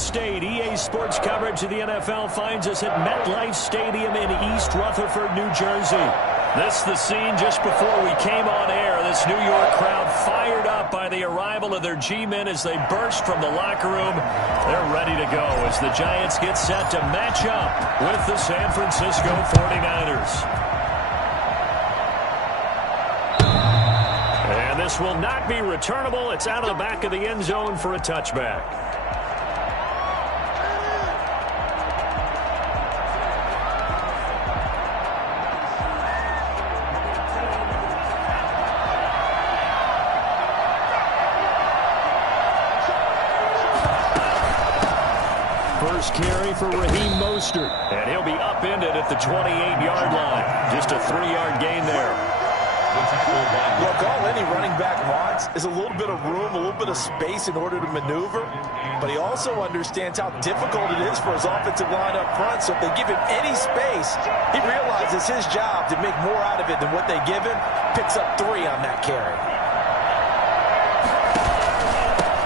State. EA Sports coverage of the NFL finds us at MetLife Stadium in East Rutherford, New Jersey. This is the scene just before we came on air. This New York crowd fired up by the arrival of their G-men as they burst from the locker room. They're ready to go as the Giants get set to match up with the San Francisco 49ers. And this will not be returnable. It's out of the back of the end zone for a touchback. First carry for Raheem Mostert. And he'll be upended at the 28-yard line. Just a 3-yard gain there. Look, all any running back wants is a little bit of room, a little bit of space in order to maneuver. But he also understands how difficult it is for his offensive line up front. So if they give him any space, he realizes his job to make more out of it than what they give him. Picks up 3 on that carry.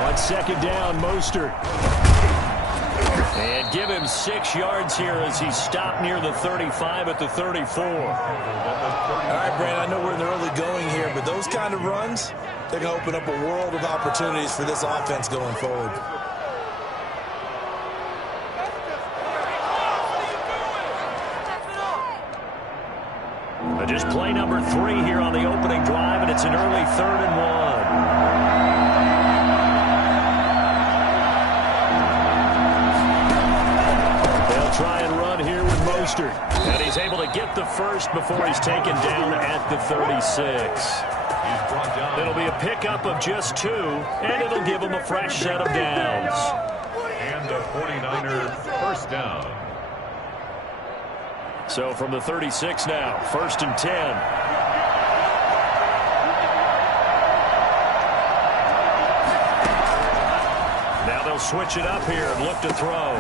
On second down, Mostert. And give him 6 yards here as he stopped near the 35 at the 34. All right, Brandon, I know we're in the early going here, but those kind of runs, they're going to open up a world of opportunities for this offense going forward. Just play number 3 here on the opening drive, and it's an early 3rd and 1. Try and run here with Mostert. And he's able to get the first before he's taken down at the 36. It'll be a pickup of just 2, and it'll give him a fresh set of downs. And a 49er first down. So from the 36 now, 1st and 10. Now they'll switch it up here and look to throw.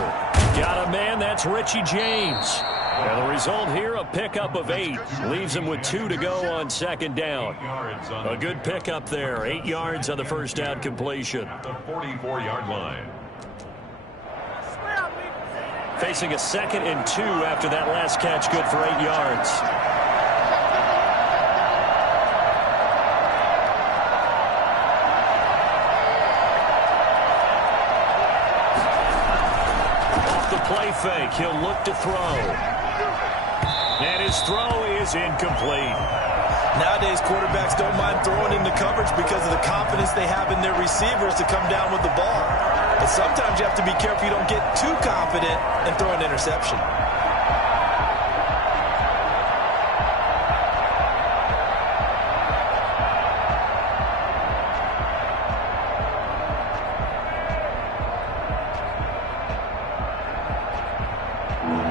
Got a man, that's Richie James. And the result here, a pickup of 8. Leaves him with 2 to go on second down. A good pickup there, 8 yards on the first down completion. The 44-yard line. Facing a 2nd and 2 after that last catch, good for 8 yards. Play fake. He'll look to throw. And his throw is incomplete. Nowadays, quarterbacks don't mind throwing into coverage because of the confidence they have in their receivers to come down with the ball. But sometimes you have to be careful you don't get too confident and throw an interception.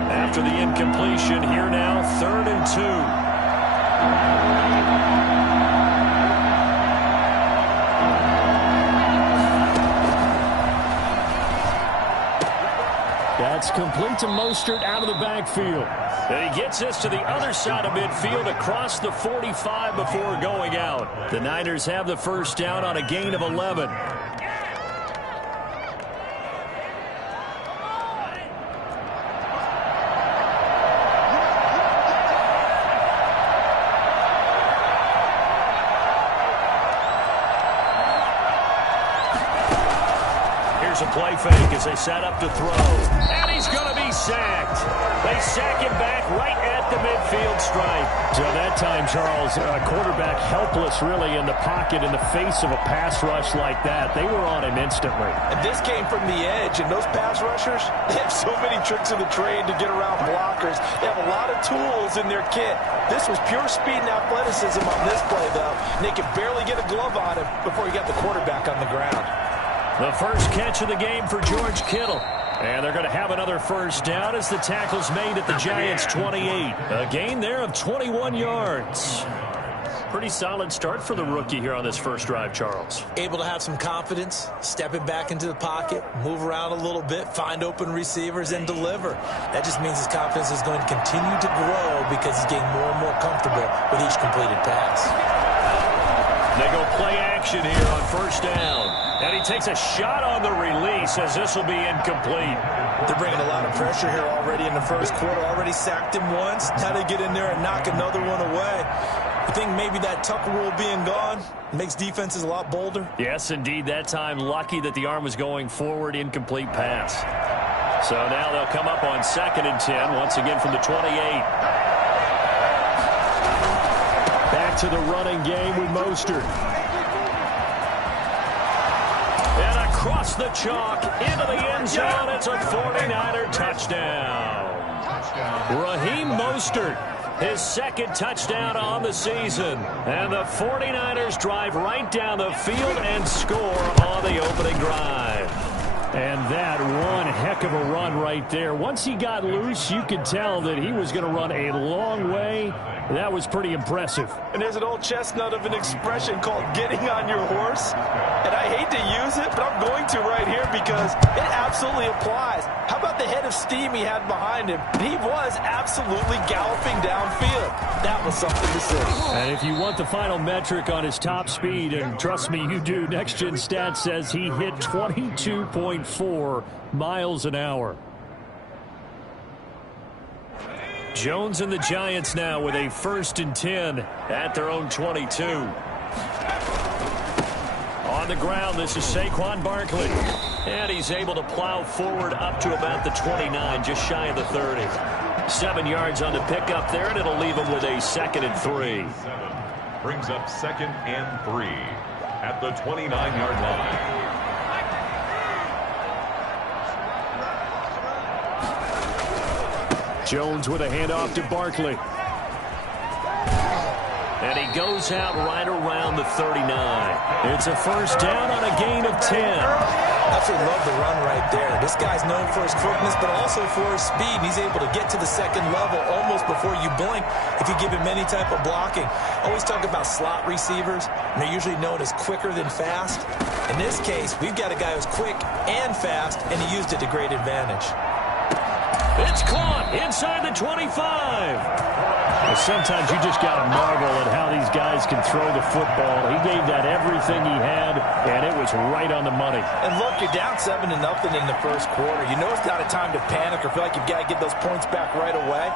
After the incompletion, here now, 3rd and 2. That's complete to Mostert out of the backfield. And he gets this to the other side of midfield across the 45 before going out. The Niners have the first down on a gain of 11. A play fake as they set up to throw. And he's going to be sacked. They sack him back right at the midfield stripe. So that time, Charles, quarterback helpless really in the pocket in the face of a pass rush like that. They were on him instantly. And this came from the edge, and those pass rushers, they have so many tricks of the trade to get around blockers. They have a lot of tools in their kit. This was pure speed and athleticism on this play, though. And they could barely get a glove on him before he got the quarterback on the ground. The first catch of the game for George Kittle. And they're going to have another first down as the tackle's made at the Giants' 28. A gain there of 21 yards. Pretty solid start for the rookie here on this first drive, Charles. Able to have some confidence, stepping back into the pocket, move around a little bit, find open receivers, and deliver. That just means his confidence is going to continue to grow because he's getting more and more comfortable with each completed pass. They go play action here on first down. And he takes a shot on the release as this will be incomplete. They're bringing a lot of pressure here already in the first quarter. Already sacked him once. Now they get in there and knock another one away. I think maybe that Tucker rule being gone makes defenses a lot bolder. Yes, indeed. That time, lucky that the arm was going forward. Incomplete pass. So now they'll come up on 2nd and 10, once again from the 28. Back to the running game with Mostert. And across the chalk, into the end zone. It's a 49er touchdown. Raheem Mostert, his 2nd touchdown on the season. And the 49ers drive right down the field and score on the opening drive. And that one heck of a run right there. Once he got loose, you could tell that he was going to run a long way. That was pretty impressive. And there's an old chestnut of an expression called getting on your horse. And I hate to use it, but I'm going to right here because it absolutely applies. How about the head of steam he had behind him? He was absolutely galloping downfield. That was something to see. And if you want the final metric on his top speed, and trust me, you do, Next Gen Stats says he hit 22.4 miles an hour. Jones and the Giants now with a 1st and 10 at their own 22. On the ground, this is Saquon Barkley. And he's able to plow forward up to about the 29, just shy of the 30. 7 yards on the pickup there, and it'll leave him with a 2nd and 3. Brings up 2nd and 3 at the 29-yard line. Jones with a handoff to Barkley. And he goes out right around the 39. It's a 1st down on a gain of 10. Absolutely love the run right there. This guy's known for his quickness, but also for his speed. He's able to get to the 2nd level almost before you blink if you give him any type of blocking. Always talk about slot receivers, and they're usually known as quicker than fast. In this case, we've got a guy who's quick and fast, and he used it to great advantage. It's caught inside the 25. Sometimes you just got to marvel at how these guys can throw the football. He gave that everything he had, and it was right on the money. And look, you're down 7-0 in the first quarter. You know it's not a time to panic or feel like you've got to get those points back right away.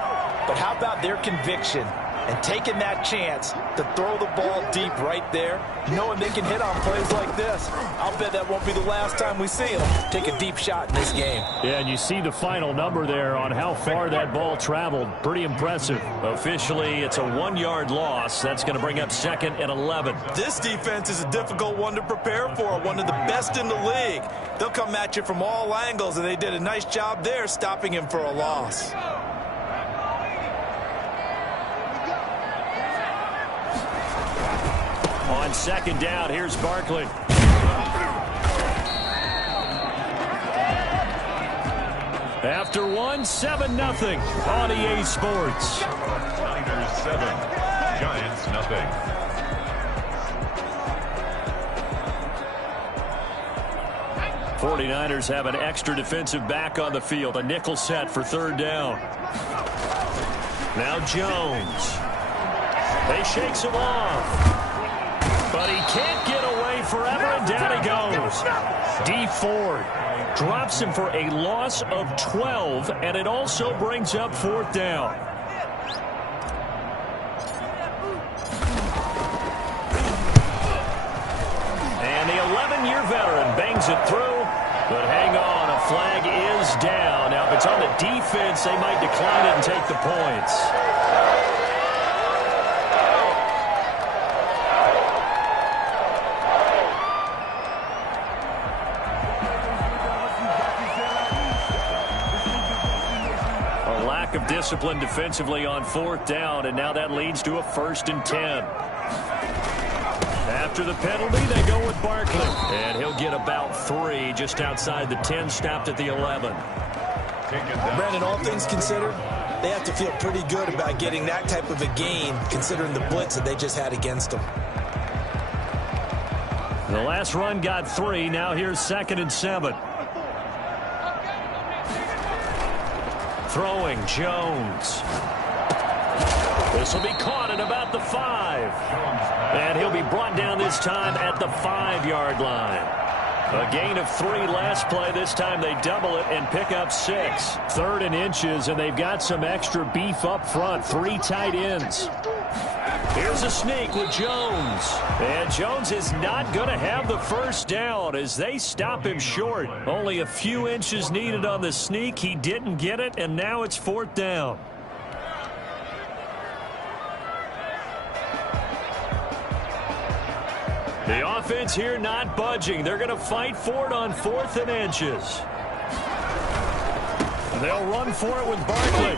But how about their conviction and taking that chance to throw the ball deep right there, knowing they can hit on plays like this? I'll bet that won't be the last time we see them take a deep shot in this game. Yeah, and you see the final number there on how far that ball traveled. Pretty impressive. Officially, it's a 1-yard loss. That's going to bring up 2nd and 11. This defense is a difficult one to prepare for, one of the best in the league. They'll come at you from all angles, and they did a nice job there stopping him for a loss. On 2nd down, here's Barkley. After 7-0 on EA Sports. Niners 7, Giants nothing. '49ers have an extra defensive back on the field. A nickel set for 3rd down. Now Jones. He shakes him off. But he can't get away forever, and down he goes. Dee Ford drops him for a loss of 12, and it also brings up 4th down. And the 11-year veteran bangs it through, but hang on, a flag is down. Now, if it's on the defense, they might decline it and take the points. Of discipline defensively on 4th down, and now that leads to a 1st and 10. After the penalty, they go with Barkley, and he'll get about 3 just outside the 10, stopped at the 11. Brandon, all things considered, they have to feel pretty good about getting that type of a gain, considering the blitz that they just had against them. The last run got 3. Now here's 2nd and 7. Throwing Jones. This will be caught at about the 5. And he'll be brought down this time at the 5-yard line. A gain of 3 last play. This time they double it and pick up 6. 3rd and inches, and they've got some extra beef up front. 3 tight ends. Here's a sneak with Jones. And Jones is not going to have the first down as they stop him short. Only a few inches needed on the sneak. He didn't get it, and now it's 4th down. The offense here not budging. They're going to fight for it on 4th and inches. They'll run for it with Barkley.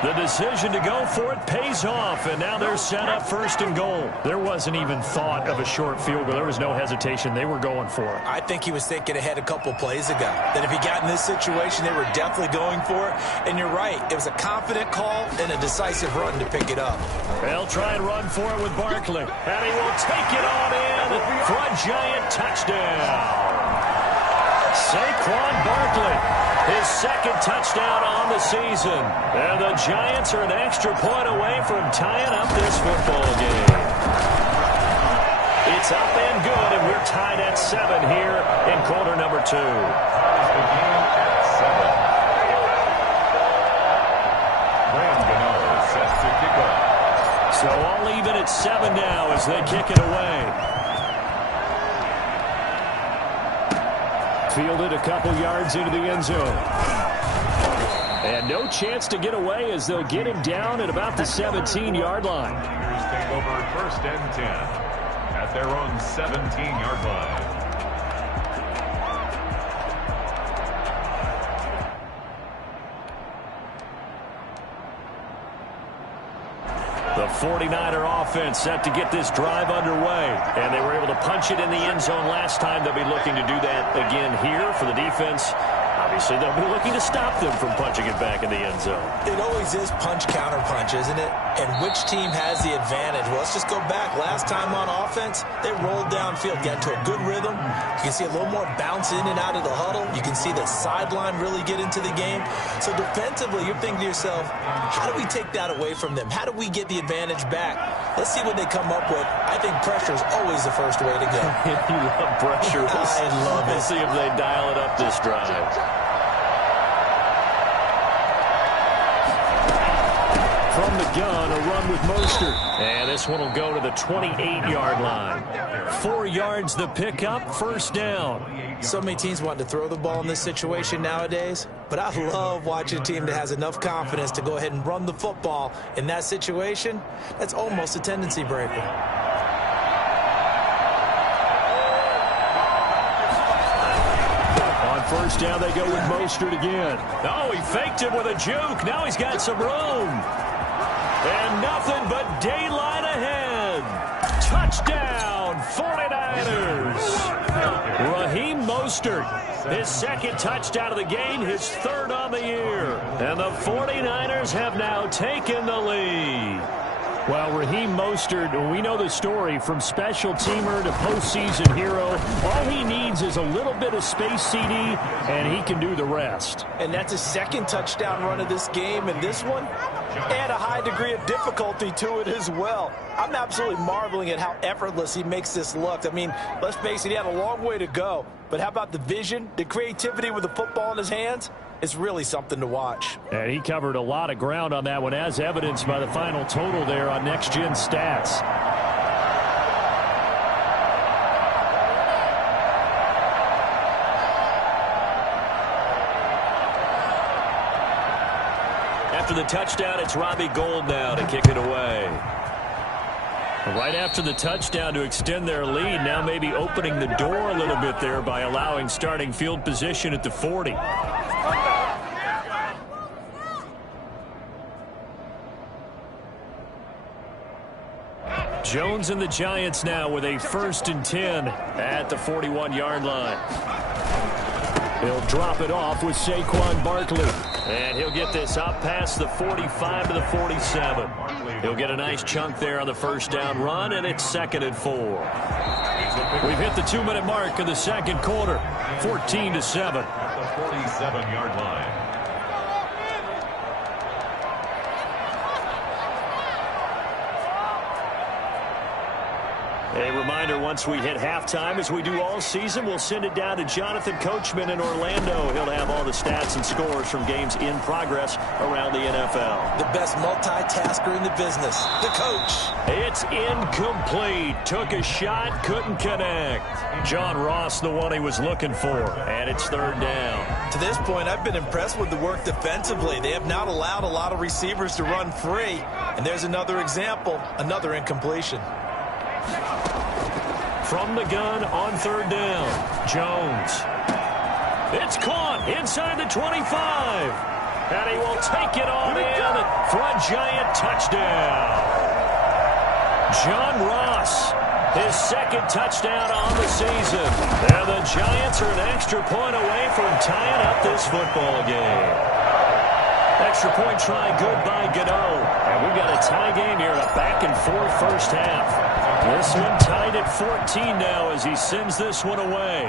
The decision to go for it pays off, and now they're set up 1st and goal. There wasn't even thought of a short field goal. There was no hesitation. They were going for it. I think he was thinking ahead a couple plays ago. That if he got in this situation, they were definitely going for it. And you're right. It was a confident call and a decisive run to pick it up. They'll try and run for it with Barkley. And he will take it on in for a Giant touchdown. Saquon Barkley. His 2nd touchdown on the season. And the Giants are an extra point away from tying up this football game. It's up and good, and we're tied at 7 here in quarter number 2. The game at 7. Graham Gano set to kick off. So all even at 7 now as they kick it away. Fielded a couple yards into the end zone. And no chance to get away as they'll get him down at about the 17-yard line. Tigers take over 1st and 10 at their own 17-yard line. The 49er offense set to get this drive underway. And they were able to punch it in the end zone last time. They'll be looking to do that again here for the defense. Obviously, they'll be looking to stop them from punching it back in the end zone. It always is punch-counter-punch, isn't it? And which team has the advantage? Well, let's just go back. Last time on offense, they rolled downfield, got into a good rhythm. You can see a little more bounce in and out of the huddle. You can see the sideline really get into the game. So defensively, you're thinking to yourself, how do we take that away from them? How do we get the advantage back? Let's see what they come up with. I think pressure is always the first way to go. You love pressure. I love it. We'll see if they dial it up this drive. From the gun, a run with Mostert. And this one will go to the 28-yard line. 4 yards the pickup, 1st down. So many teams want to throw the ball in this situation nowadays, but I love watching a team that has enough confidence to go ahead and run the football in that situation. That's almost a tendency breaker. On 1st down, they go with Mostert again. Oh, he faked him with a juke. Now he's got some room. And nothing but daylight ahead. Touchdown, 49ers. Raheem Mostert, his 2nd touchdown of the game, his 3rd on the year. And the 49ers have now taken the lead. Well, Raheem Mostert, we know the story, from special teamer to postseason hero. All he needs is a little bit of space, CD, and he can do the rest. And that's his 2nd touchdown run of this game, and this one, and a high degree of difficulty to it as well. I'm absolutely marveling at how effortless he makes this look. I mean, let's face it, he had a long way to go. But how about the vision, the creativity with the football in his hands? It's really something to watch. And he covered a lot of ground on that one, as evidenced by the final total there on Next Gen Stats. After the touchdown, it's Robbie Gould now to kick it away. Right after the touchdown to extend their lead, now maybe opening the door a little bit there by allowing starting field position at the 40. Jones and the Giants now with a 1st and 10 at the 41-yard line. He'll drop it off with Saquon Barkley. And he'll get this up past the 45 to the 47. He'll get a nice chunk there on the 1st down run, and it's 2nd and 4. We've hit the 2-minute mark of the 2nd quarter, 14-7. At the 47-yard line. A reminder reminder, once we hit halftime, as we do all season, we'll send it down to Jonathan Coachman in Orlando. He'll have all the stats and scores from games in progress around the NFL. The best multitasker in the business, the coach. It's incomplete. Took a shot, couldn't connect. John Ross, the one he was looking for, and it's third down. To this point, I've been impressed with the work defensively. They have not allowed a lot of receivers to run free. And there's another example, another incompletion. From the gun on third down, Jones. It's caught inside the 25. And he will take it on in for a Giant touchdown. John Ross, his second touchdown on the season. And the Giants are an extra point away from tying up this football game. Extra point try good by Gano. And we've got a tie game here, a back-and-forth first half. This one tied at 14 now as he sends this one away.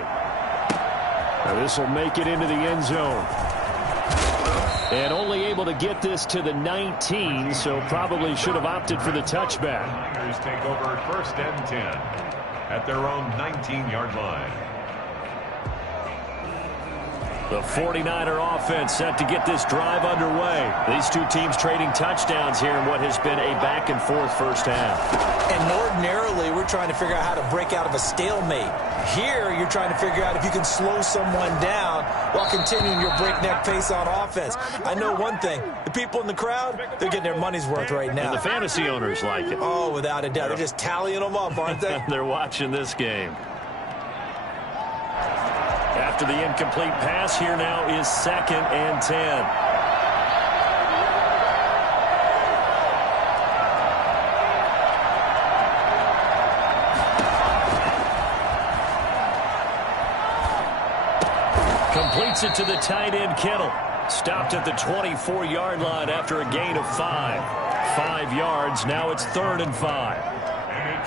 Now this will make it into the end zone. And only able to get this to the 19, so probably should have opted for the touchback. Niners take over first and 10 at their own 19-yard line. The 49er offense set to get this drive underway. These two teams trading touchdowns here in what has been a back-and-forth first half. And ordinarily, we're trying to figure out how to break out of a stalemate. Here, you're trying to figure out if you can slow someone down while continuing your breakneck pace on offense. I know one thing. The people in the crowd, they're getting their money's worth right now. And the fantasy owners like it. Oh, without a doubt. They're just tallying them up, aren't they? They're watching this game. After the incomplete pass, here now is 2nd and 10. Completes it to the tight end, Kittle. Stopped at the 24-yard line after a gain of 5. 5 yards. Now it's 3rd and 5.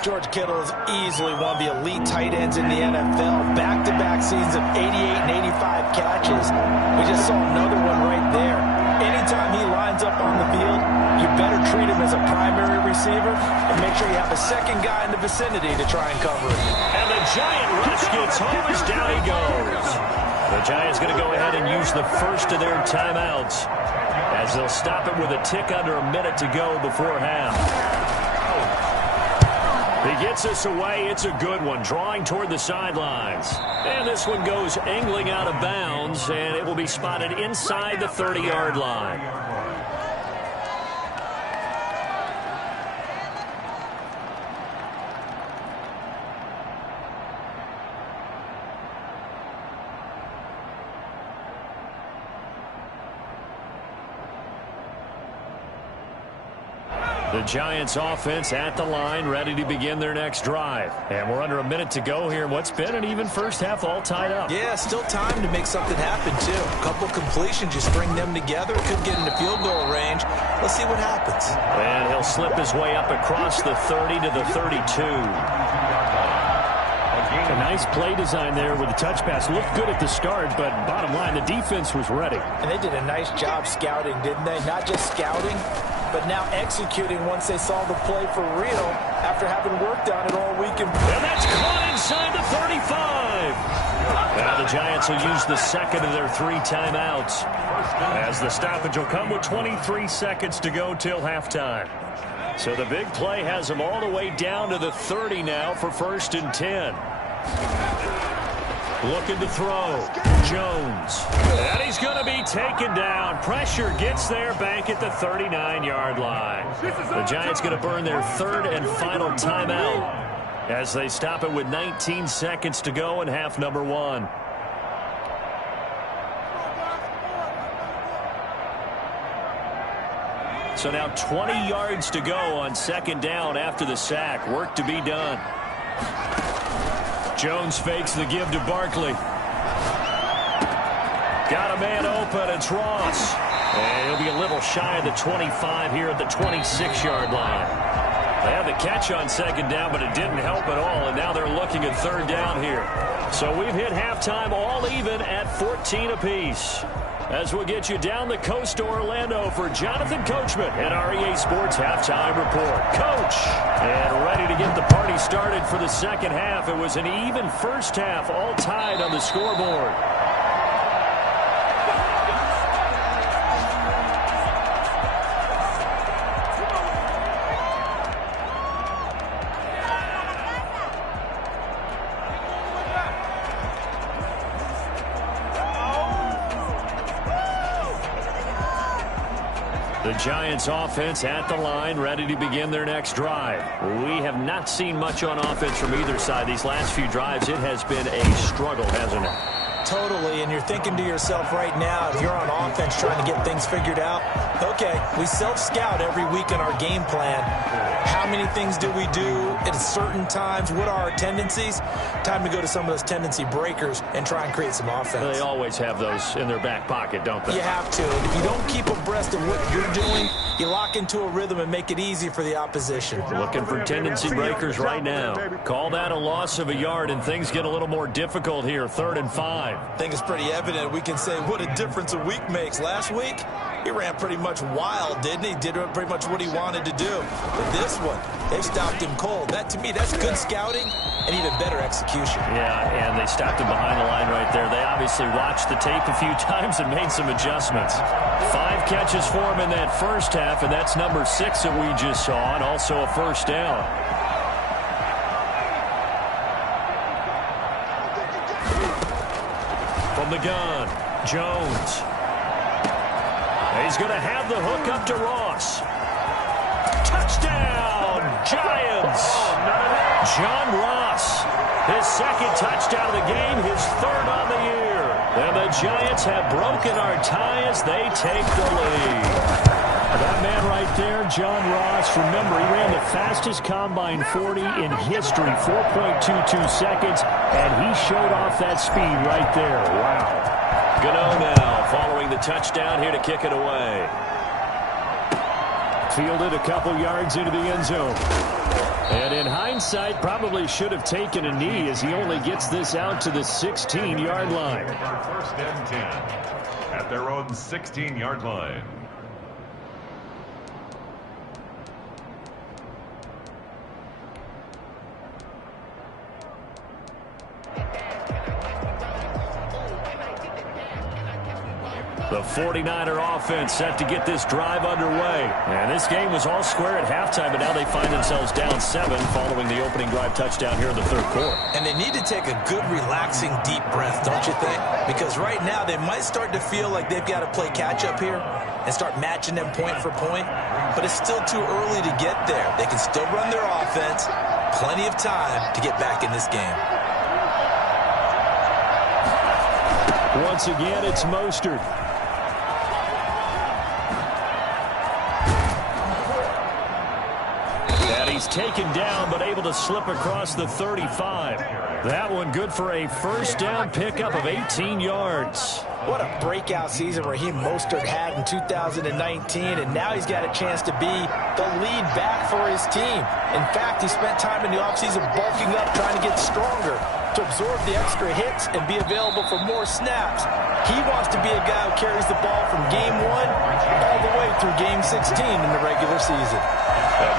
George Kittle is easily one of the elite tight ends in the NFL. Back-to-back seasons of 88 and 85 catches. We just saw another one right there. Anytime he lines up on the field, you better treat him as a primary receiver and make sure you have a second guy in the vicinity to try and cover it. And the Giant rush gets home as down he goes. The Giants going to go ahead and use the first of their timeouts as they'll stop it with a tick under a minute to go before half. He gets us away. It's a good one, drawing toward the sidelines. And this one goes angling out of bounds, and it will be spotted inside the 30-yard line. The Giants offense at the line, ready to begin their next drive. And we're under a minute to go here in what's been an even first half, all tied up. Yeah, still time to make something happen, too. A couple completions, you string them together, could get into field goal range. Let's see what happens. And he'll slip his way up across the 30 to the 32. A nice play design there with the touch pass. Looked good at the start, but bottom line, the defense was ready. And they did a nice job scouting, didn't they? Not just scouting, but now executing once they saw the play for real after having worked on it all week. And that's caught inside the 35. Now the Giants will use the second of their 3 timeouts as the stoppage will come with 23 seconds to go till halftime. So the big play has them all the way down to the 30 now for 1st and 10. Looking to throw. Jones. And he's going to be taken down. Pressure gets there back at the 39-yard line. The Giants going to burn their 3rd and final timeout as they stop it with 19 seconds to go in half number 1. So now 20 yards to go on 2nd down after the sack. Work to be done. Jones fakes the give to Barkley. Got a man open. It's Ross. And he'll be a little shy of the 25 here at the 26-yard line. They had the catch on 2nd down, but it didn't help at all. And now they're looking at 3rd down here. So we've hit halftime all even at 14 apiece. As we'll get you down the coast to Orlando for Jonathan Coachman at our EA Sports Halftime Report. Coach, and ready to get the party started for the second half. It was an even first half, all tied on the scoreboard. The Giants offense at the line, ready to begin their next drive. We have not seen much on offense from either side. These last few drives, it has been a struggle, hasn't it? Totally, and you're thinking to yourself right now, if you're on offense trying to get things figured out, okay, we self-scout every week in our game plan. How many things do we do at certain times? What are our tendencies? Time to go to some of those tendency breakers and try and create some offense. They always have those in their back pocket, don't they? You have to. And if you don't keep abreast of what you're doing, you lock into a rhythm and make it easy for the opposition. We're looking for tendency breakers right now. Call that a loss of a yard, and things get a little more difficult here. 3rd and 5. I think it's pretty evident. We can say what a difference a week makes. Last week, he ran pretty much wild, didn't he? Did pretty much what he wanted to do. But this one, they stopped him cold. That, to me, that's good scouting and even better execution. Yeah, and they stopped him behind the line right there. They obviously watched the tape a few times and made some adjustments. 5 catches for him in that first half, and that's number 6 that we just saw, and also a first down. From the gun, Jones. He's going to have the hook up to Ross. Touchdown, Giants! John Ross, his 2nd touchdown of the game, his 3rd on the year. And the Giants have broken our tie as they take the lead. That man right there, John Ross, remember, he ran the fastest combine 40 in history, 4.22 seconds, and he showed off that speed right there. Wow. Gano now following the touchdown here to kick it away. Fielded a couple yards into the end zone. And in hindsight, probably should have taken a knee as he only gets this out to the 16-yard line. 1st and 10 at their own 16-yard line. The 49er offense set to get this drive underway. And this game was all square at halftime, but now they find themselves down 7 following the opening drive touchdown here in the 3rd quarter. And they need to take a good, relaxing, deep breath, don't you think? Because right now they might start to feel like they've got to play catch-up here and start matching them point for point. But it's still too early to get there. They can still run their offense. Plenty of time to get back in this game. Once again, it's Mostert. He's taken down, but able to slip across the 35. That one good for a first down pickup of 18 yards. What a breakout season Raheem Mostert had in 2019, and now he's got a chance to be the lead back for his team. In fact, he spent time in the offseason bulking up, trying to get stronger, to absorb the extra hits and be available for more snaps. He wants to be a guy who carries the ball from game 1 all the way through game 16 in the regular season.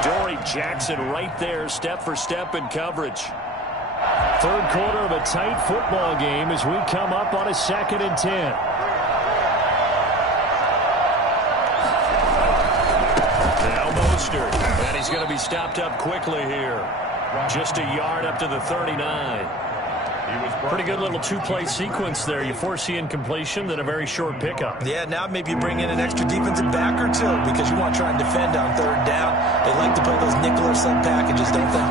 Dory Jackson right there, step for step in coverage. 3rd quarter of a tight football game as we come up on a 2nd and 10. Now Mostert, and he's going to be stopped up quickly here. Just a yard up to the 39. Pretty good little 2-play sequence there. You foresee incompletion, then a very short pickup. Yeah, now maybe you bring in an extra defensive back or 2 because you want to try and defend on 3rd down. They like to play those nickel or sub packages, don't they?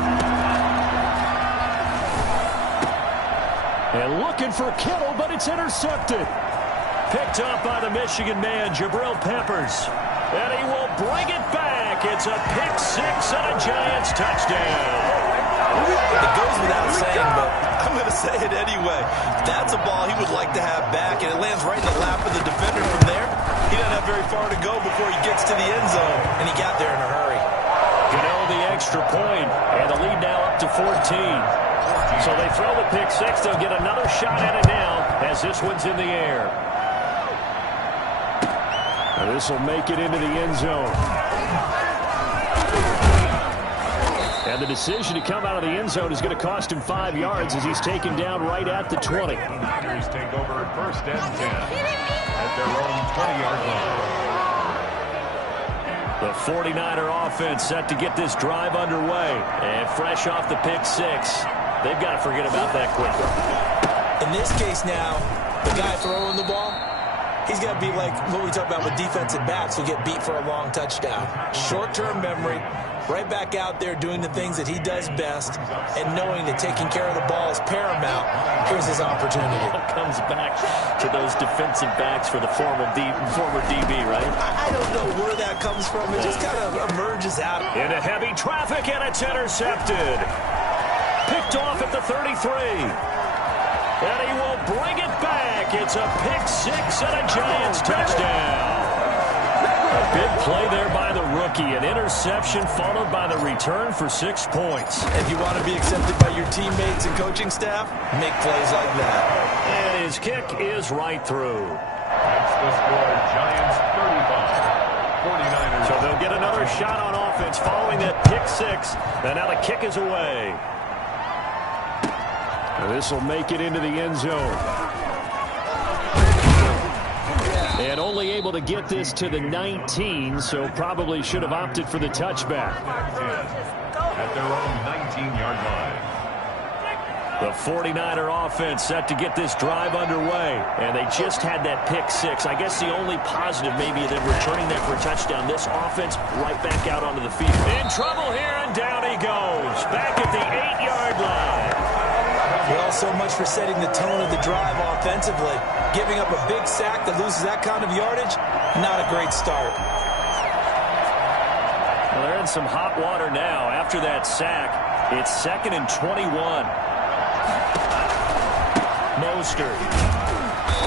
And looking for Kittle, but it's intercepted. Picked up by the Michigan man, Jabril Peppers. And he will bring it back. It's a pick 6 and a Giants touchdown. It goes without saying, but I'm going to say it anyway. That's a ball he would like to have back, and it lands right in the lap of the defender from there. He doesn't have very far to go before he gets to the end zone, and he got there in a hurry. Gano the extra point, and the lead now up to 14. So they throw the pick 6. They'll get another shot at it now as this one's in the air. And this will make it into the end zone. And the decision to come out of the end zone is going to cost him 5 yards as he's taken down right at the 20. Niners take over first and 10 at their own 20-yard line. The 49er offense set to get this drive underway. And fresh off the pick six, they've got to forget about that quickly. In this case now, the guy throwing the ball, he's got to be like what we talk about with defensive backs who get beat for a long touchdown. Short-term memory, right back out there doing the things that he does best, and knowing that taking care of the ball is paramount. Here's his opportunity. It comes back to those defensive backs for the former DB, right? I don't know where that comes from. It just kind of emerges out. Into heavy traffic, and it's intercepted. Picked off at the 33. And he will bring it back. It's a pick six and a Giants touchdown. A big play there by the rookie. An interception followed by the return for 6 points. If you want to be accepted by your teammates and coaching staff, make plays like that. And his kick is right through. That's the score, Giants 35, 49ers. So they'll get another shot on offense following that pick six. And now the kick is away. This will make it into the end zone. And only able to get this to the 19, so probably should have opted for the touchback. At their own 19-yard line. The 49er offense set to get this drive underway. And they just had that pick six. I guess the only positive maybe than returning that for a touchdown. This offense right back out onto the field. In trouble here, and down he goes. Back at the 8-yard line. Well, so much for setting the tone of the drive offensively. Giving up a big sack that loses that kind of yardage, not a great start. Well, they're in some hot water now. After that sack, it's 2nd and 21. Mostert.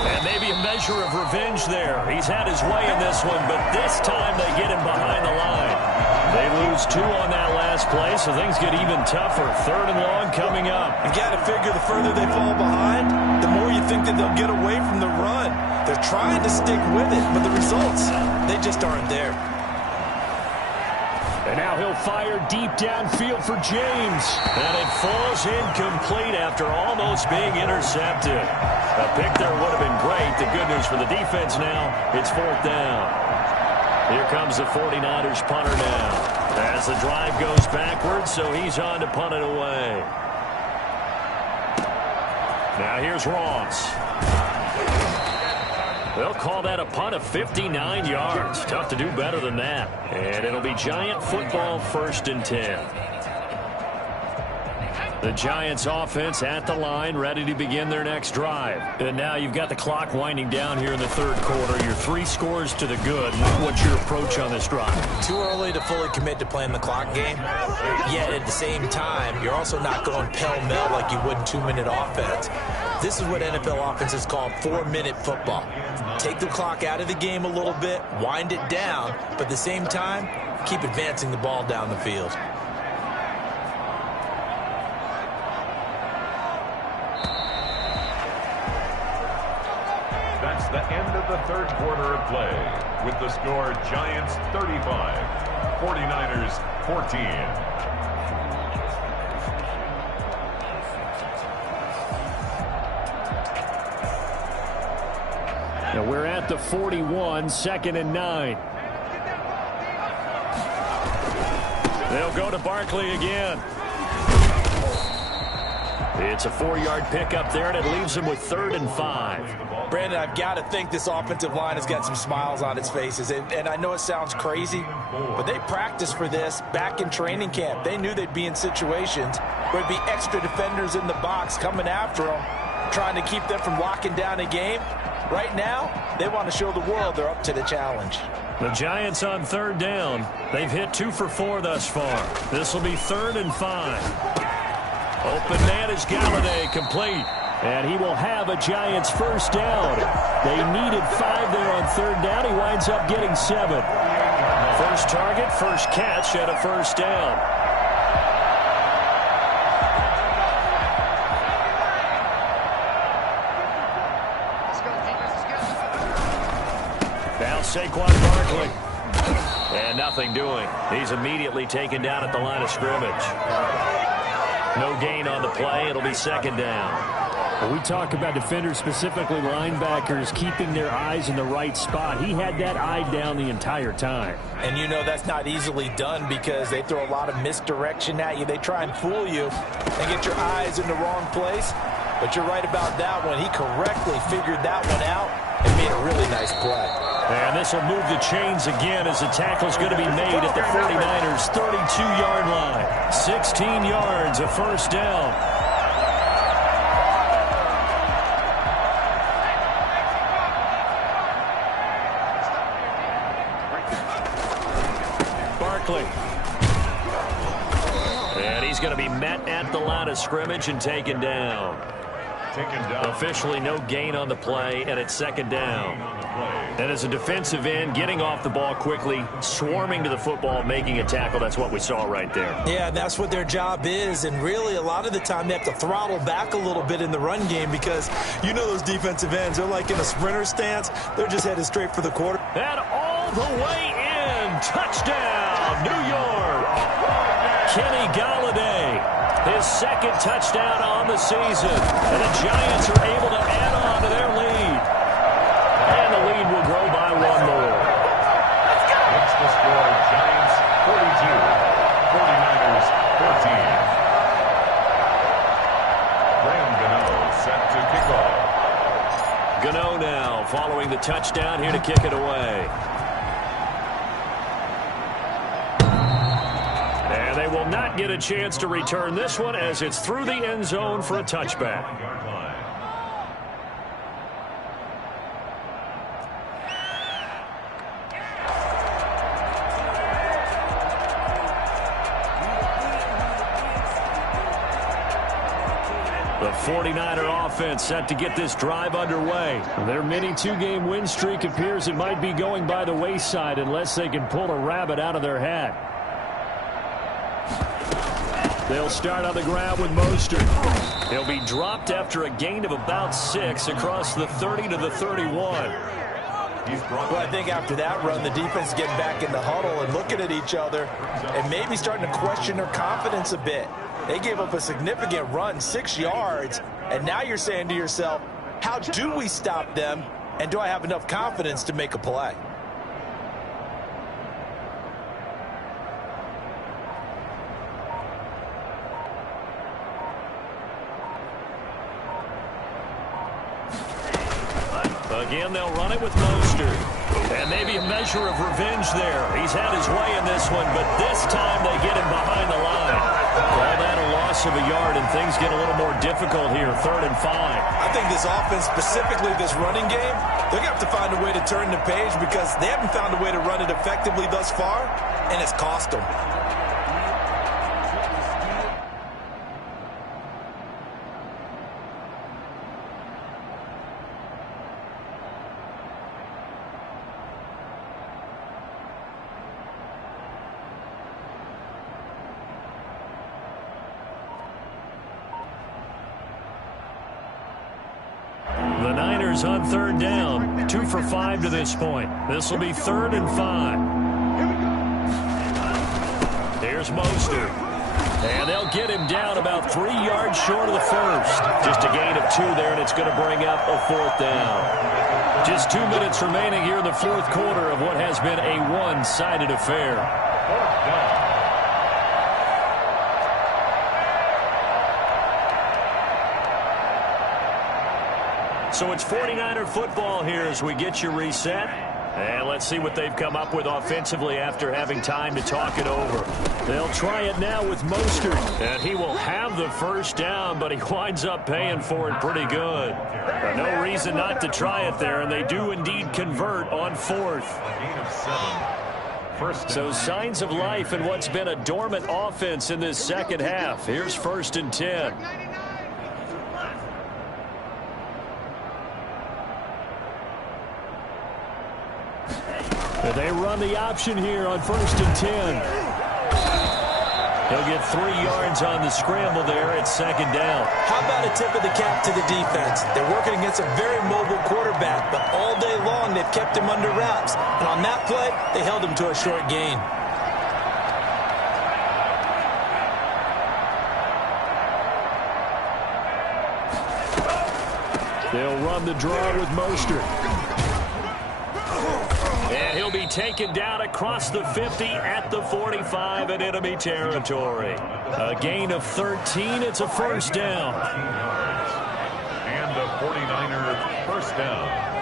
And maybe a measure of revenge there. He's had his way in this one, but this time they get him behind the line. They lose 2 on that last play, so things get even tougher. 3rd and long coming up. You got to figure the further they fall behind, the more you think that they'll get away from the run. They're trying to stick with it, but the results, they just aren't there. And now he'll fire deep downfield for James. And it falls incomplete after almost being intercepted. A pick there would have been great. The good news for the defense now, it's 4th down. Here comes the 49ers punter now. As the drive goes backwards, so he's on to punt it away. Now here's Ross. They'll call that a punt of 59 yards. Tough to do better than that. And it'll be Giant football, 1st and 10. The Giants offense at the line, ready to begin their next drive. And now you've got the clock winding down here in the 3rd quarter. Your 3 scores to the good. What's your approach on this drive? Too early to fully commit to playing the clock game. Yet at the same time, you're also not going pell-mell like you would in 2-minute offense. This is what NFL offenses call 4-minute football. Take the clock out of the game a little bit, wind it down, but at the same time, keep advancing the ball down the field. That's the end of the 3rd quarter of play. With the score, Giants 35, 49ers 14. Now we're at the 41, 2nd and 9. They'll go to Barkley again. It's a 4-yard pickup there, and it leaves them with 3rd and 5. Brandon, I've got to think this offensive line has got some smiles on its faces. And I know it sounds crazy, but they practiced for this back in training camp. They knew they'd be in situations where there'd be extra defenders in the box coming after them, trying to keep them from locking down a game. Right now, they want to show the world they're up to the challenge. The Giants on 3rd down. They've hit 2 for 4 thus far. This will be 3rd and 5. Open man is Galladay, complete. And he will have a Giants 1st down. They needed 5 there on 3rd down. He winds up getting 7. First target, first catch at a 1st down. Saquon Barkley. And nothing doing. He's immediately taken down at the line of scrimmage. No gain on the play. It'll be second down. When we talk about defenders, specifically linebackers, keeping their eyes in the right spot. He had that eye down the entire time. And you know that's not easily done because they throw a lot of misdirection at you. They try and fool you and get your eyes in the wrong place. But you're right about that one. He correctly figured that one out and made a really nice play. And this will move the chains again as the tackle's going to be made at the 49ers' 32-yard line. 16 yards, a first down. Barkley. And he's going to be met at the line of scrimmage and taken down. Officially no gain on the play, and it's second down. And as a defensive end, getting off the ball quickly, swarming to the football, making a tackle, that's what we saw right there. Yeah, and that's what their job is, and really a lot of the time they have to throttle back a little bit in the run game because you know those defensive ends, they're like in a sprinter stance. They're just headed straight for the quarter. And all the way in, touchdown, New York. Kenny Golladay. His second touchdown on the season. And the Giants are able to add on to their lead. And the lead will grow by one more. What's the score? Giants 42, 49ers 14. Graham Gano set to kick off. Gano now following the touchdown here to kick it away. They will not get a chance to return this one as it's through the end zone for a touchback. The 49er offense set to get this drive underway. Their mini two-game win streak appears it might be going by the wayside unless they can pull a rabbit out of their hat. They'll start on the ground with Mostert. He'll be dropped after a gain of about 6 across the 30 to the 31. Well, I think after that run, the defense getting back in the huddle and looking at each other and maybe starting to question their confidence a bit. They gave up a significant run, 6 yards, and now you're saying to yourself, how do we stop them, and do I have enough confidence to make a play? Again, they'll run it with Mostert. And maybe a measure of revenge there. He's had his way in this one, but this time they get him behind the line. Call that a loss of a yard, and things get a little more difficult here, 3rd and 5. I think this offense, specifically this running game, they're going to have to find a way to turn the page because they haven't found a way to run it effectively thus far, and it's cost them. The Niners on 3rd down, 2 for 5 to this point. This will be 3rd and 5. Here's Mostert. And they'll get him down about 3 yards short of the first. Just a gain of 2 there, and it's going to bring up a 4th down. Just 2 minutes remaining here in the 4th quarter of what has been a one-sided affair. 4th down. So it's 49er football here as we get you reset. And let's see what they've come up with offensively after having time to talk it over. They'll try it now with Mostert. And he will have the first down, but he winds up paying for it pretty good. No reason not to try it there, and they do indeed convert on 4th. Gain of 7. First So signs of life in what's been a dormant offense in this second half. Here's 1st and 10. They run the option here on 1st and 10. He'll get 3 yards on the scramble there at 2nd down. How about a tip of the cap to the defense? They're working against a very mobile quarterback, but all day long they've kept him under wraps. And on that play, they held him to a short gain. They'll run the draw with Mostert. And he'll be taken down across the 50 at the 45 in enemy territory. A gain of 13. It's a first down. And the 49ers first down.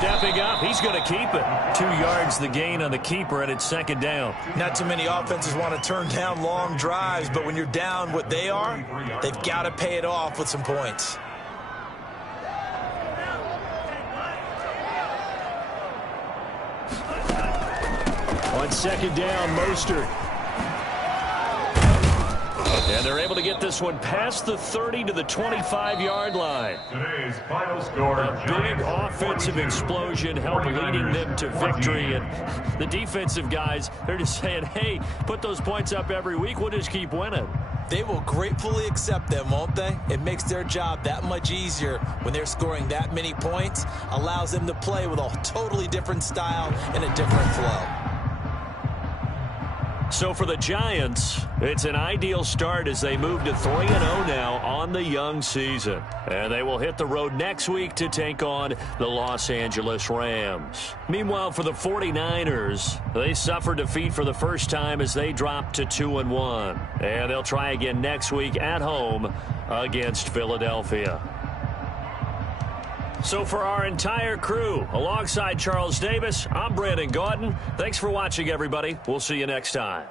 Stepping up, he's going to keep it. 2 yards the gain on the keeper, and it's 2nd down. Not too many offenses want to turn down long drives, but when you're down what they are, they've got to pay it off with some points. On 2nd down, Mostert. And they're able to get this one past the 30 to the 25-yard line. Today's final score. A big offensive explosion helped leading them to victory. And the defensive guys, they're just saying, hey, put those points up every week. We'll just keep winning. They will gratefully accept them, won't they? It makes their job that much easier when they're scoring that many points. Allows them to play with a totally different style and a different flow. So for the Giants, it's an ideal start as they move to 3-0 now on the young season. And they will hit the road next week to take on the Los Angeles Rams. Meanwhile, for the 49ers, they suffered defeat for the first time as they dropped to 2-1. And they'll try again next week at home against Philadelphia. So for our entire crew, alongside Charles Davis, I'm Brandon Gaudin. Thanks for watching, everybody. We'll see you next time.